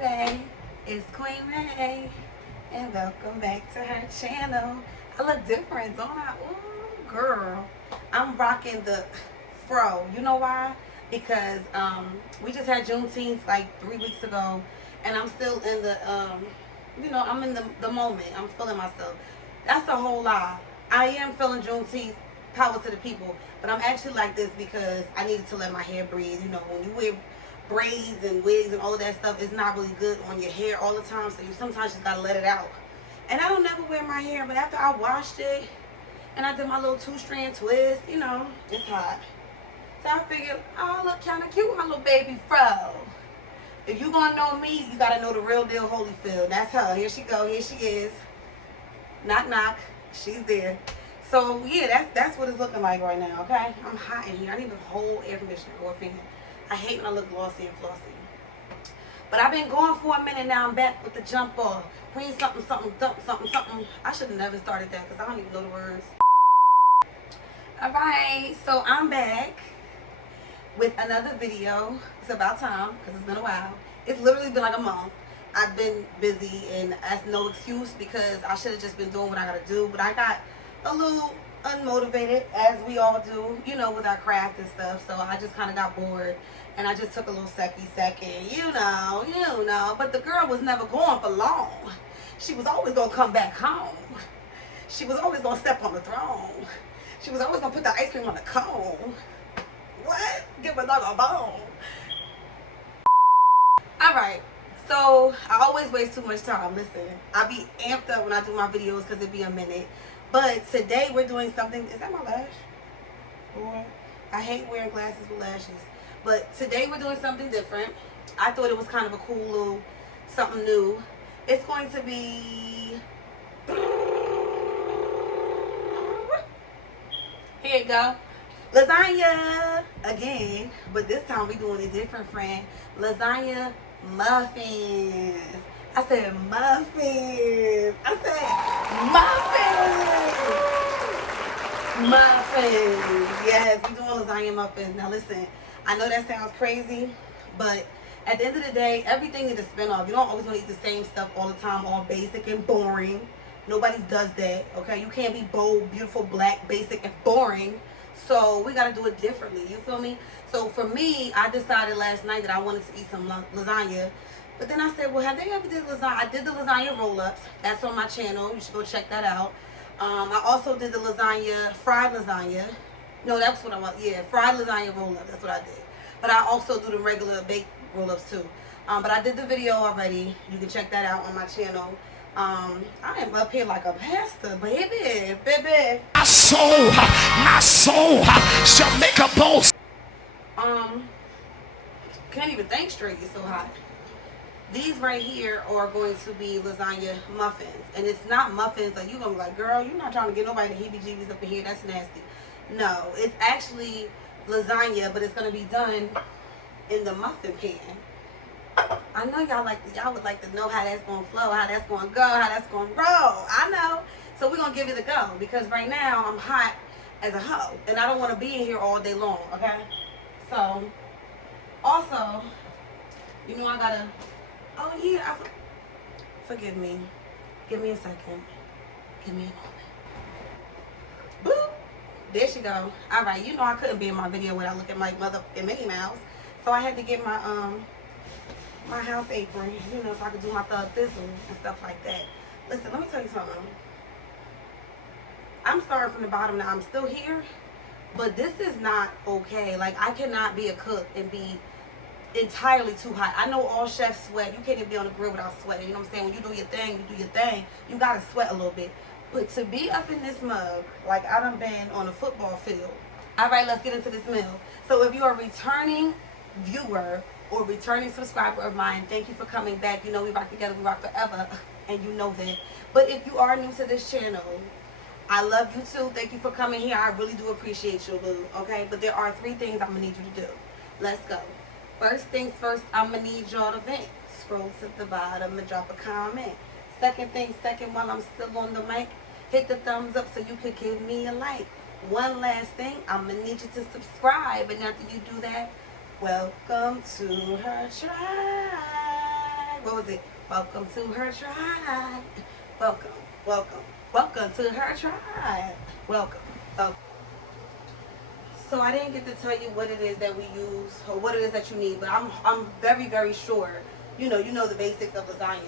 Raeee. It's Queen Raeee, and welcome back to her channel. I look different, don't I? Ooh, girl. I'm rocking the fro. You know why? Because we just had Juneteenth like 3 weeks ago, and I'm still in the I'm in the moment. I'm feeling myself. That's a whole lie. I am feeling Juneteenth, power to the people, but I'm actually like this because I needed to let my hair breathe. You know, when you wear braids and wigs and all of that stuff, it's not really good on your hair all the time, so you sometimes just gotta let it out. And I don't never wear my hair, but after I washed it and I did my little 2-strand twist, you know, it's hot. So I figured, oh, look kind of cute with my little baby fro. If you gonna know me, you gotta know the real deal Holyfield. That's her. Here she go. Here she is. Knock knock. She's there. So yeah, that's what it's looking like right now. Okay, I'm hot in here. I need a whole air conditioner or a fan. I hate when I look glossy and flossy. But I've been going for a minute now. I'm back with the jump off. Queen something something dump something something. I should have never started that because I don't even know the words. Alright, so I'm back with another video. It's about time because it's been a while. It's literally been like a month. I've been busy and that's no excuse because I should have just been doing what I gotta do. But I got a little unmotivated, as we all do, you know, with our craft and stuff. So I just kind of got bored and I just took a little second, you know. But the girl was never going for long. She was always gonna come back home. She was always gonna step on the throne. She was always gonna put the ice cream on the cone. What? Give a dog a bone. Alright, so I always waste too much time. Listen, I be amped up when I do my videos because it be a minute. But today we're doing something. Is that my lash? Boy, I hate wearing glasses with lashes. But today we're doing something different. I thought it was kind of a cool little something new. It's going to be, here you go, lasagna again, but this time we're doing it different, friend. Lasagna muffins. I said muffins. I said muffins. Muffins. Yes, we're doing lasagna muffins. Now listen, I know that sounds crazy, but at the end of the day, everything needs a spin-off. You don't always want to eat the same stuff all the time, all basic and boring. Nobody does that, okay? You can't be bold, beautiful, black, basic, and boring. So we got to do it differently, you feel me? So for me, I decided last night that I wanted to eat some lasagna. But then I said, well, have they ever did lasagna? I did the lasagna roll-ups. That's on my channel. You should go check that out. I also did the lasagna, fried lasagna. No, that's what I want. Yeah, fried lasagna roll-up. That's what I did. But I also do the regular baked roll-ups too. But I did the video already. You can check that out on my channel. I am up here like a pastor, baby. My soul shall make a boast. Can't even think straight. It's so hot. These right here are going to be lasagna muffins. And it's not muffins like you're going to be like, girl, you're not trying to get nobody the heebie-jeebies up in here. That's nasty. No, it's actually lasagna, but it's going to be done in the muffin pan. I know y'all would like to know how that's going to flow, how that's going to go, how that's going to roll. I know. So we're going to give it a go because right now I'm hot as a hoe. And I don't want to be in here all day long, okay? So, also, you know I got to... Oh yeah, forgive me. Give me a second. Give me a moment. Boop. There she go. Alright, you know I couldn't be in my video without looking like motherfucking Minnie Mouse. So I had to get my my house apron, you know, so I could do my thug thistle and stuff like that. Listen, let me tell you something. I'm starting from the bottom now. I'm still here, but this is not okay. Like, I cannot be a cook and be entirely too hot. I know all chefs sweat. You can't even be on the grill without sweating. You know what I'm saying? When you do your thing, you do your thing. You gotta sweat a little bit. But to be up in this mug, like I done been on a football field. Alright, let's get into this meal. So if you are a returning viewer or returning subscriber of mine, thank you for coming back. You know we rock together, we rock forever. And you know that. But if you are new to this channel, I love you too. Thank you for coming here. I really do appreciate you, boo. Okay? But there are 3 things I'm gonna need you to do. Let's go. First things first, I'm going to need y'all to vent. Scroll to the bottom and drop a comment. Second thing second, while I'm still on the mic, hit the thumbs up so you could give me a like. One last thing, I'm going to need you to subscribe. And after you do that, welcome to her tribe. was it? Welcome to her tribe. Welcome, welcome, welcome to her tribe. Welcome. Welcome. So I didn't get to tell you what it is that we use or what it is that you need, but I'm very, very sure. You know the basics of lasagna.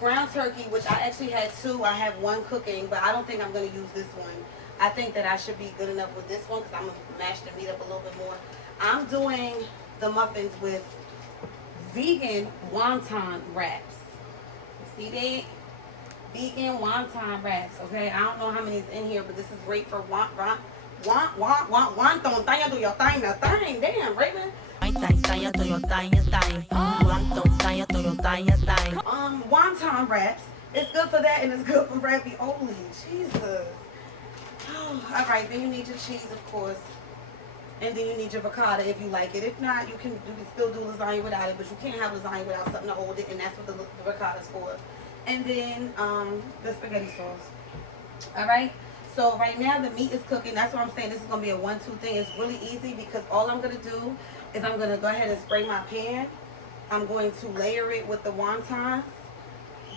Ground turkey, which I actually had two. I have one cooking, but I don't think I'm going to use this one. I think that I should be good enough with this one because I'm going to mash the meat up a little bit more. I'm doing the muffins with vegan wonton wraps. See that? Vegan wonton wraps, okay? I don't know how many is in here, but this is great for wonton. Do your thing, the thing. Damn, Raven. Wonton wraps. It's good for that and it's good for ravioli. Jesus. Oh, all right, then you need your cheese, of course. And then you need your ricotta if you like it. If not, you can still do lasagna without it, but you can't have lasagna without something to hold it, and that's what the ricotta's for. And then the spaghetti sauce. All right. So right now the meat is cooking. That's what I'm saying. This is gonna be a 1-2 thing. It's really easy because all I'm gonna do is I'm gonna go ahead and spray my pan. I'm going to layer it with the wonton,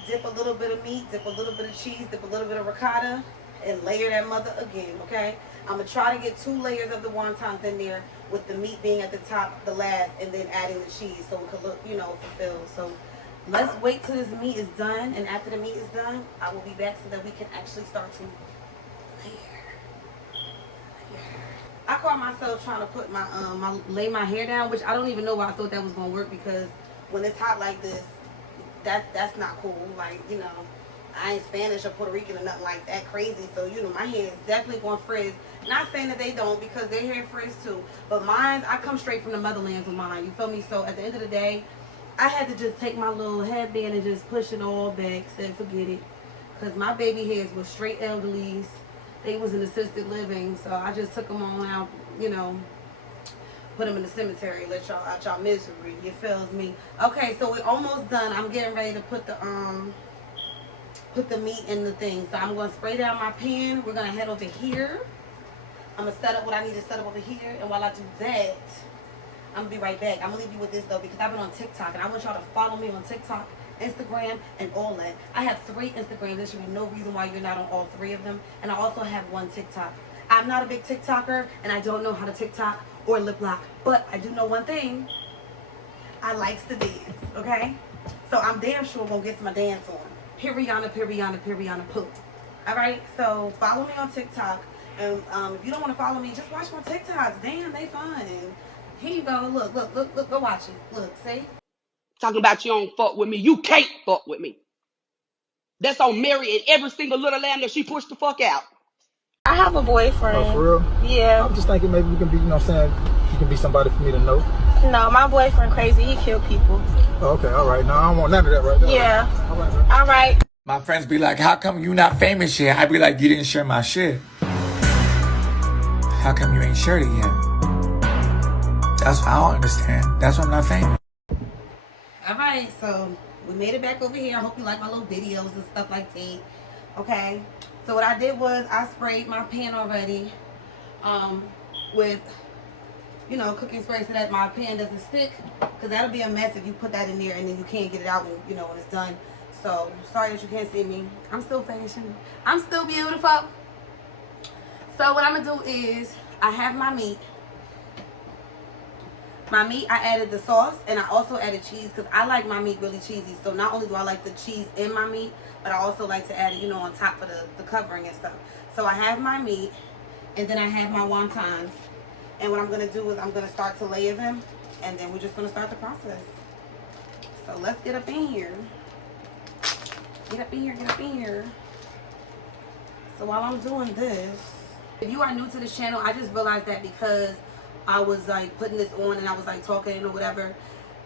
dip a little bit of meat, dip a little bit of cheese, dip a little bit of ricotta, and layer that mother again. Okay. I'm gonna try to get 2 layers of the wontons in there with the meat being at the top, the last, and then adding the cheese so it could look, fulfilled. So let's wait till this meat is done, and after the meat is done, I will be back so that we can actually start to layer. I caught myself trying to put lay my hair down, which I don't even know why I thought that was gonna work because when it's hot like this, that's not cool. Like, I ain't Spanish or Puerto Rican or nothing like that crazy. So, my hair is definitely going to frizz. Not saying that they don't because their hair frizz too. But mine, I come straight from the motherlands with mine. You feel me? So at the end of the day, I had to just take my little headband and just push it all back. Said forget it. Because my baby hairs were straight elderlies. They was in assisted living. So I just took them on out, put them in the cemetery. Let y'all out y'all misery. You feels me? Okay, so we're almost done. I'm getting ready to put the meat in the thing. So I'm going to spray down my pan. We're going to head over here. I'm going to set up what I need to set up over here. And while I do that, I'm going to be right back. I'm going to leave you with this, though, because I've been on TikTok. And I want y'all to follow me on TikTok, Instagram, and all that. I have 3 Instagrams. There should be no reason why you're not on all 3 of them. And I also have 1 TikTok. I'm not a big TikToker, and I don't know how to TikTok or lip lock. But I do know one thing. I likes to dance, okay? So I'm damn sure going to get my dance on. Periana, poop. All right, so follow me on TikTok, and if you don't want to follow me, just watch my TikToks. Damn, they fun. Here you go. Look, go watch it. Look, see? Talking about you don't fuck with me. You can't fuck with me. That's on Mary and every single little lamb that she pushed the fuck out. I have a boyfriend. Oh, for real? Yeah. I'm just thinking maybe you can be, you can be somebody for me to know. No, my boyfriend crazy. He kill people. Okay, all right. No, I don't want none of that right there. Yeah. All right, man. All right. My friends be like, how come you not famous yet? I be like, you didn't share my shit. How come you ain't shared it yet? That's what I don't understand. That's why I'm not famous. All right, so we made it back over here. I hope you like my little videos and stuff like that. Okay, so what I did was I sprayed my pan already with, cooking spray so that my pan doesn't stick. Because that'll be a mess if you put that in there and then you can't get it out when, when it's done. So, sorry that you can't see me. I'm still fashion. I'm still beautiful. So, what I'm going to do is, I have my meat. My meat, I added the sauce, and I also added cheese because I like my meat really cheesy. So, not only do I like the cheese in my meat, but I also like to add it, on top for the covering and stuff. So, I have my meat, and then I have my wontons. And what I'm going to do is I'm going to start to layer them, and then we're just going to start the process. So, let's get up in here. Get up in here. So while I'm doing this, if you are new to this channel, I just realized that because I was like putting this on and I was like talking or whatever.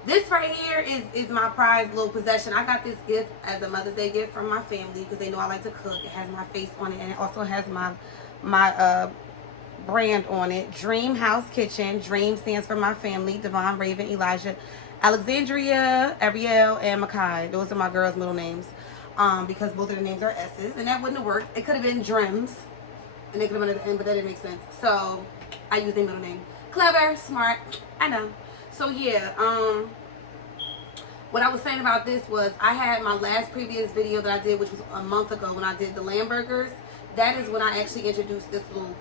This right here is my prized little possession. I got this gift as a Mother's Day gift from my family because they know I like to cook. It has my face on it and it also has my brand on it. Dream House Kitchen. Dream stands for my family. Devon, Raven, Elijah, Alexandria, Ariel, and Makai. Those are my girls' middle names. Because both of the names are S's, and that wouldn't have worked. It could have been Dreams, and they could have been at the end, but that didn't make sense. So I used their middle name. Clever, smart, I know. So yeah, what I was saying about this was I had my last previous video that I did, which was a month ago when I did the lamb burgers. That is when I actually introduced this little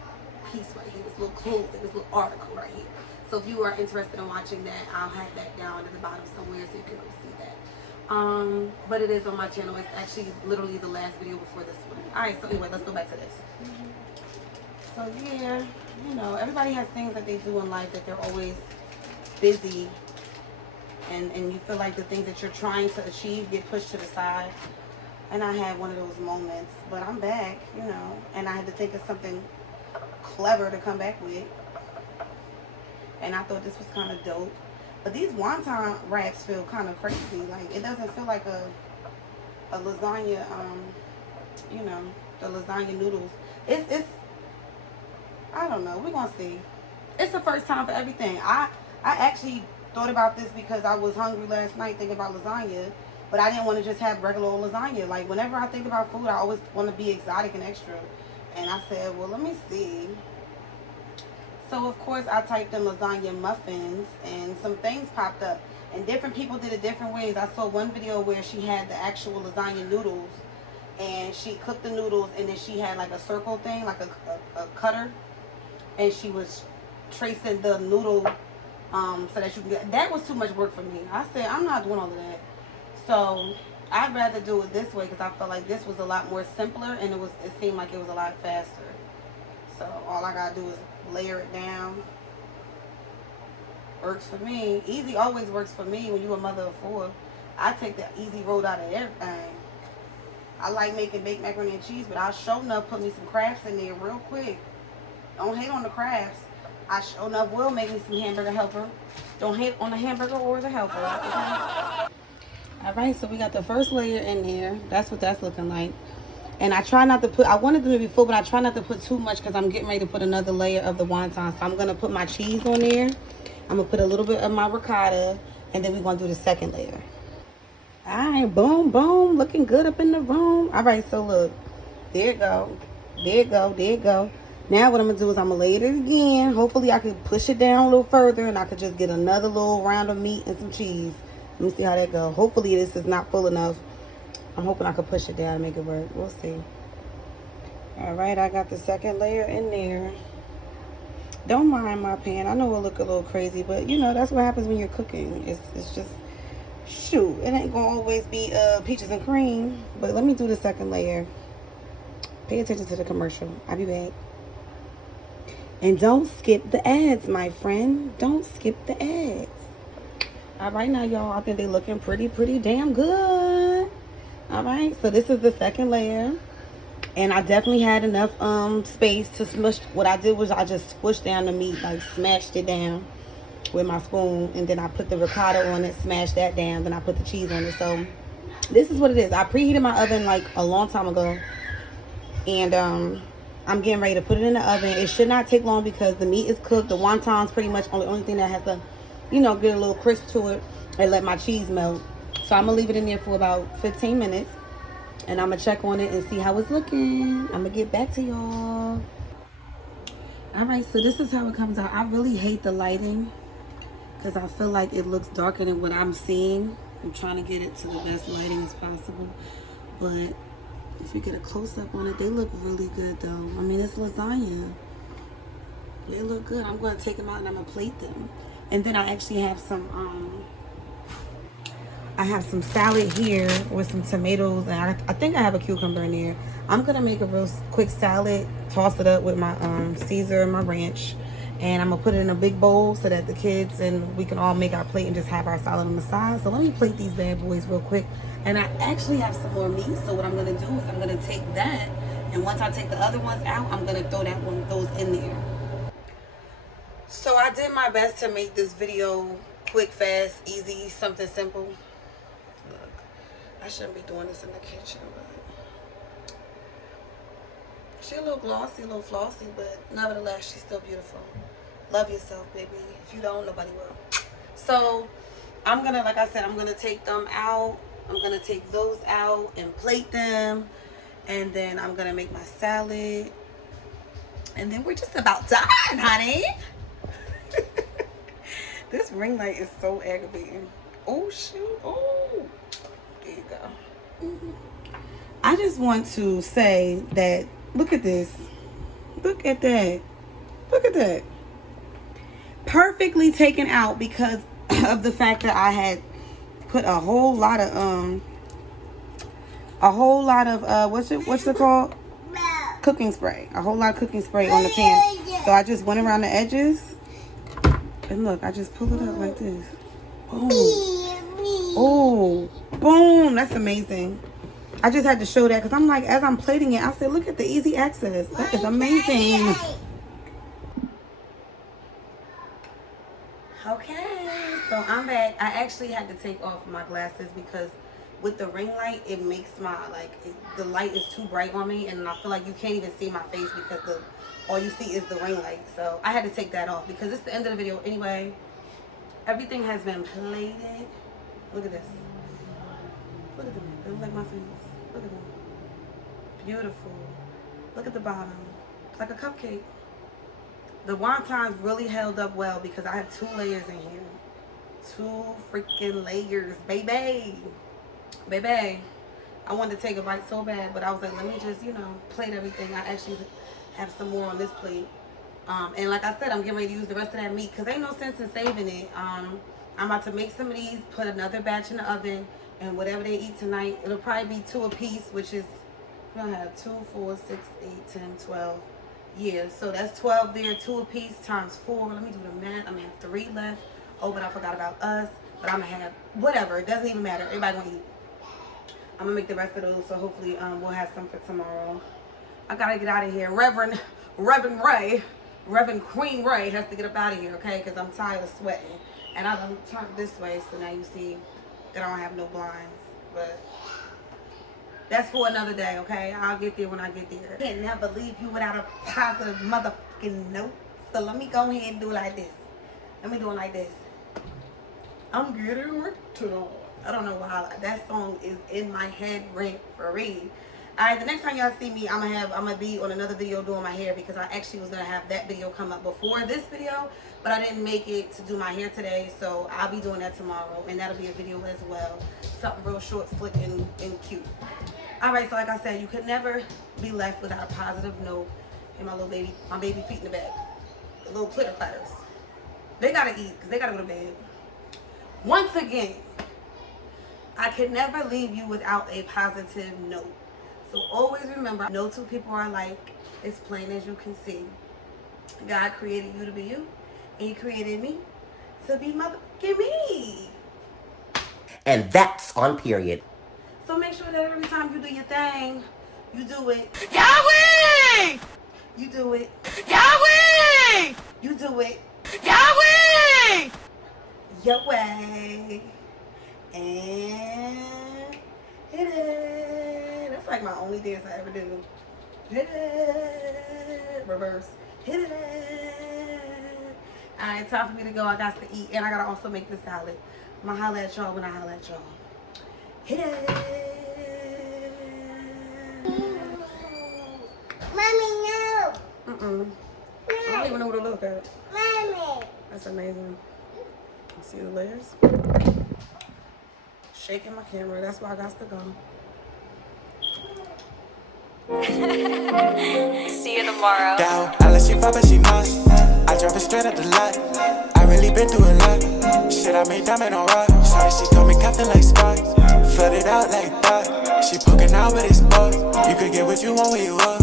piece right here, this little clue, this little article right here. So if you are interested in watching that, I'll have that down at the bottom somewhere so you can go see that. But it is on my channel. It's actually literally the last video before this one. Alright, so anyway, let's go back to this. So yeah, you know, everybody has things that they do in life that they're always busy, and you feel like the things that you're trying to achieve get pushed to the side. And I had one of those moments, but I'm back, you know, and I had to think of something clever to come back with. And I thought this was kind of dope. But these wonton wraps feel kind of crazy. Like, it doesn't feel like a lasagna, you know, the lasagna noodles. It's I don't know. We're going to see. It's the first time for everything. I actually thought about this because I was hungry last night thinking about lasagna. But I didn't want to just have regular old lasagna. Like, whenever I think about food, I always want to be exotic and extra. And I said, well, let me see. So, of course, I typed in lasagna muffins, and some things popped up. And different people did it different ways. I saw one video where she had the actual lasagna noodles, and she cooked the noodles, and then she had, like, a circle thing, like a cutter. And she was tracing the noodle so that you can get... That was too much work for me. I said, I'm not doing all of that. So I'd rather do it this way because I felt like this was a lot more simpler, and it seemed like it was a lot faster. So all I gotta do is layer it down. Works for me. Easy always works for me when you're a mother of 4. I take the easy road out of everything. I like making baked macaroni and cheese, but I'll sure enough put me some crafts in there real quick. Don't hate on the crafts. I sure enough will make me some hamburger helper. Don't hate on the hamburger or the helper. Okay? Alright, so we got the first layer in there. That's what that's looking like. And I try not to put, I wanted them to be full, but I try not to put too much because I'm getting ready to put another layer of the wonton. So I'm going to put my cheese on there. I'm going to put a little bit of my ricotta. And then we're going to do the second layer. Alright, boom, boom. Looking good up in the room. Alright, so look. There it go. There it go. There it go. Now what I'm going to do is I'm going to lay it again. Hopefully I can push it down a little further and I could just get another little round of meat and some cheese. Let me see how that goes. Hopefully this is not full enough. I'm hoping I could push it down and make it work. We'll see. Alright, I got the second layer in there. Don't mind my pan. I know it'll look a little crazy, but you know, that's what happens when you're cooking. It's just, shoot, it ain't gonna always be peaches and cream. But let me do the second layer. Pay attention to the commercial. I'll be back. And don't skip the ads, my friend. Don't skip the ads. Alright, now y'all, I think they're looking pretty damn good. Alright, so this is the second layer. And I definitely had enough space to smush. What I did was I just squished down the meat, like smashed it down with my spoon. And then I put the ricotta on it, smashed that down. Then I put the cheese on it. So this is what it is. I preheated my oven like a long time ago. And I'm getting ready to put it in the oven. It should not take long because the meat is cooked. The wonton's pretty much the only thing that has to, you know, get a little crisp to it and let my cheese melt. So I'm going to leave it in there for about 15 minutes. And I'm going to check on it and see how it's looking. I'm going to get back to y'all. Alright, so this is how it comes out. I really hate the lighting because I feel like it looks darker than what I'm seeing. I'm trying to get it to the best lighting as possible. But if you get a close-up on it, they look really good though. I mean, it's lasagna. They look good. I'm going to take them out and I'm going to plate them. And then I actually have some salad here with some tomatoes, and I think I have a cucumber in there. I'm gonna make a real quick salad, toss it up with my Caesar and my ranch, and I'm gonna put it in a big bowl so that the kids and we can all make our plate and just have our salad on the side. So let me plate these bad boys real quick. And I actually have some more meat, so what I'm gonna do is I'm gonna take that, and once I take the other ones out, I'm gonna throw those in there. So I did my best to make this video quick, fast, easy, something simple. Look, I shouldn't be doing this in the kitchen, but she's a little glossy, a little flossy, but nevertheless, she's still beautiful. Love yourself, baby. If you don't, nobody will. So I'm gonna, like I said, I'm gonna take them out. I'm gonna take those out and plate them, and then I'm gonna make my salad, and then we're just about done, honey. This ring light is so aggravating. Oh shoot. Oh, there you go. I just want to say that, look at this. Look at that. Look at that. Perfectly taken out because of the fact that I had put a whole lot of what's it called? Cooking spray. A whole lot of cooking spray on the pan. So I just went around the edges. And look, I just pull it up like this. Boom. Oh, boom. That's amazing. I just had to show that because I'm like, as I'm plating it, I said, look at the easy access. That is amazing. Okay, so I'm back. I actually had to take off my glasses because with the ring light, it makes my, the light is too bright on me, and I feel like you can't even see my face because all you see is the ring light. So I had to take that off because it's the end of the video anyway. Everything has been plated. Look at this. Look at them. They look like muffins. Look at them. Beautiful. Look at the bottom. It's like a cupcake. The wontons really held up well because I have 2 layers in here. 2 freaking layers, baby. Baby. I wanted to take a bite so bad, but I was like, let me just, plate everything. I actually have some more on this plate. And like I said, I'm getting ready to use the rest of that meat because ain't no sense in saving it. I'm about to make some of these, put another batch in the oven, and whatever they eat tonight, it'll probably be 2 apiece, which is, we're going to have 2, 4, 6, 8, 10, 12. Yeah, so that's 12 there, 2 apiece times 4. Let me do the math. I'm going to have 3 left. Oh, but I forgot about us. But I'm going to have, whatever. It doesn't even matter. Everybody going to eat. I'm going to make the rest of those, so hopefully we'll have some for tomorrow. I got to get out of here. Reverend Queen Raeee has to get up out of here, okay? Because I'm tired of sweating. And I done turned this way, so now you see that I don't have no blinds. But that's for another day, okay? I'll get there when I get there. I can't never leave you without a positive motherfucking note. So let me go ahead and do it like this. Let me do it like this. I'm getting rich tonight. I don't know why that song is in my head rent free. Alright, the next time y'all see me, I'm gonna be on another video doing my hair because I actually was gonna have that video come up before this video, but I didn't make it to do my hair today, so I'll be doing that tomorrow, and that'll be a video as well. Something real short, slick, and cute. Alright, so like I said, you could never be left without a positive note. And my baby feet in the bed. The little plitter platters. They gotta eat because they gotta go to bed. Once again, I could never leave you without a positive note. So always remember, no 2 people are alike. It's plain as you can see. God created you to be you, and He created me to be motherfucking me. And that's on period. So make sure that every time you do your thing, you do it. Yahweh! You do it. Yahweh! You do it. Yahweh! Your way. And hit it. That's like my only dance I ever do. Hit it. Reverse. Hit it. Alright, time for me to go. I got to eat. And I got to also make this salad. I'm going to holler at y'all when I holler at y'all. Hit it. Mommy, no. I don't even know what to look at. Mommy. That's amazing. You see the layers? Shaking my camera. That's why I got to go. See you tomorrow. Down, I let she fuck, but she must. I drove it straight up the lot. I really been through a lot. Shit, I made diamond on rock. Sorry, she called me captain like Skai. Flooded out like that. She poking out, but it's bug. You could get what you want when you up.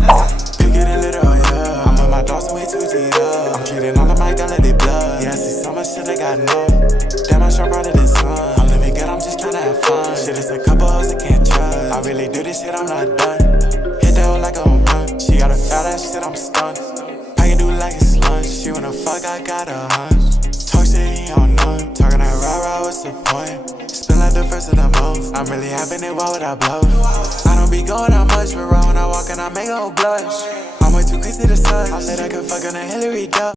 Pick it a little, yeah. I'm with my dogs and we too deep up. I'm treating all of my down like they blood. Yeah, I see so much shit I got no. Damn, I'm sharp brighter than sun. I'm living good, I'm just tryna have fun. Shit, it's a couple hoes I can't trust. I really do this shit, I'm not done. Hit that hoe like a home run. She got a fat ass shit, I'm stunned. I can do it like it's lunch. She wanna fuck, I got a hunch. Talk shit, he on none. Talking that rah-rah, what's the point? Spin like the first of the month. I'm really having it, why would I bluff? I don't be going out much, but raw when I walk and I make a whole blush. I'm way too crazy to suck. I said I could fuck on a Hillary Duff.